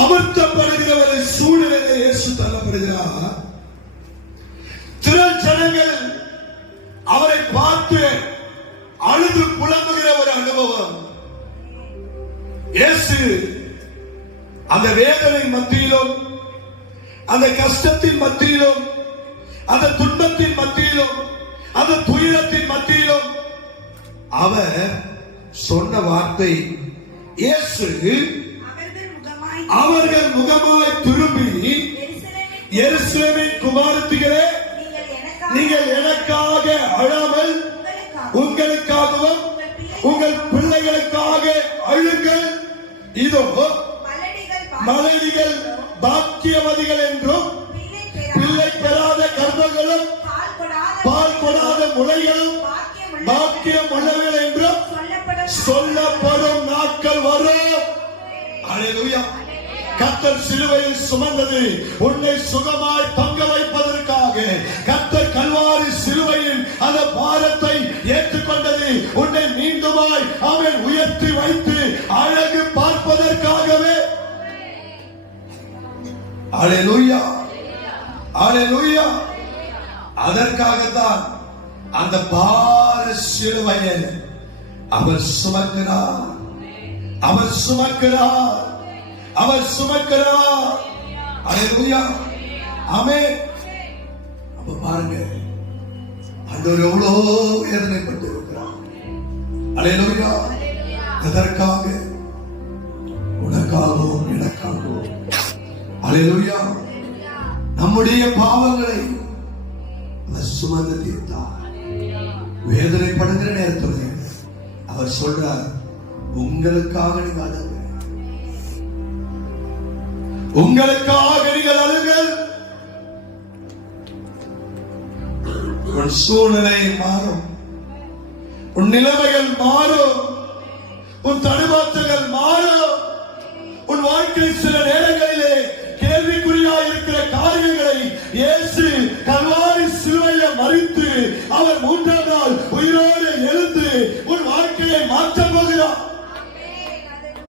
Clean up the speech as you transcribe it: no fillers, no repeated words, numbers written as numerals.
அமர்த்தப்படுகிற ஒரு சூழ்நிலையில இயேசு தள்ளப்படுகிறார். திரள் ஜனங்கள் அவரை பார்த்து அழுது புலம்புகிற ஒரு அனுபவம். இயேசு அந்த வேதனை மத்தியிலும், அந்த கஷ்டத்தின் மத்தியிலும், அந்த துன்பத்தின் மத்தியிலும், அந்த துயரத்தின் மத்தியிலும் அவர் சொன்ன வார்த்தை, இயேசு அவர்கள் முகமாய் திரும்பி, எருசலேமின் குமாரத்திகளே, நீங்கள் எனக்காக அழாமல் உங்களுக்காகவும் உங்கள் பிள்ளைகளுக்காக அழுங்கள். இதோ மலடிகள் பாக்கியவதிகள் என்றும், பிள்ளை பெறாத கர்ப்பங்களும் பால் கொடாத முளைகளும் பாக்கியம் உள்ளவர்கள் என்றும் சொல்லப்படும் நாட்கள் வரும். அல்லேலூயா. கர்த்தர் சிலுவையில் சுமந்தது உன்னை சுகமாய் பங்க வைப்பதற்காக. கர்த்தர் கல்வாரி சிலுவையில் அந்த பாரத்தை ஏற்றுக்கொண்டது உன்னை மீண்டுமாய் அவன் உயர்த்தி வைத்து அழகு பார்ப்பதற்காகவே. அல்லேலூயா, அல்லேலூயா. அதற்காகத்தான் அந்த பார சிலுவையில் அவர் சுமக்கிறார், அவர் சுமக்கிறார், அவர் சுமக்கிறார். அல்லேலூயா, ஆமென். அப்ப பாருங்க, ஆண்டவர் எவ்வளவு வேதனைப்பட்டு இருக்கிறார். அல்லேலூயா. அதற்காக உனக்காகவும் எனக்காகவும். அல்லேலூயா. நம்முடைய பாவங்களை அவர் சுமந்து தீர்த்தார். வேதனைப்படுகிற நேரத்தில் அவர் சொல்றார், உங்களுக்காக நீங்கள் அழுங்க, உங்களுக்காக நீங்கள் அழுங்கள். உன் சூழ்நிலை மாறும், உன் நிலைமைகள் மாறும், உன் தடுமாற்றங்கள் மாறும், உன் வாழ்க்கை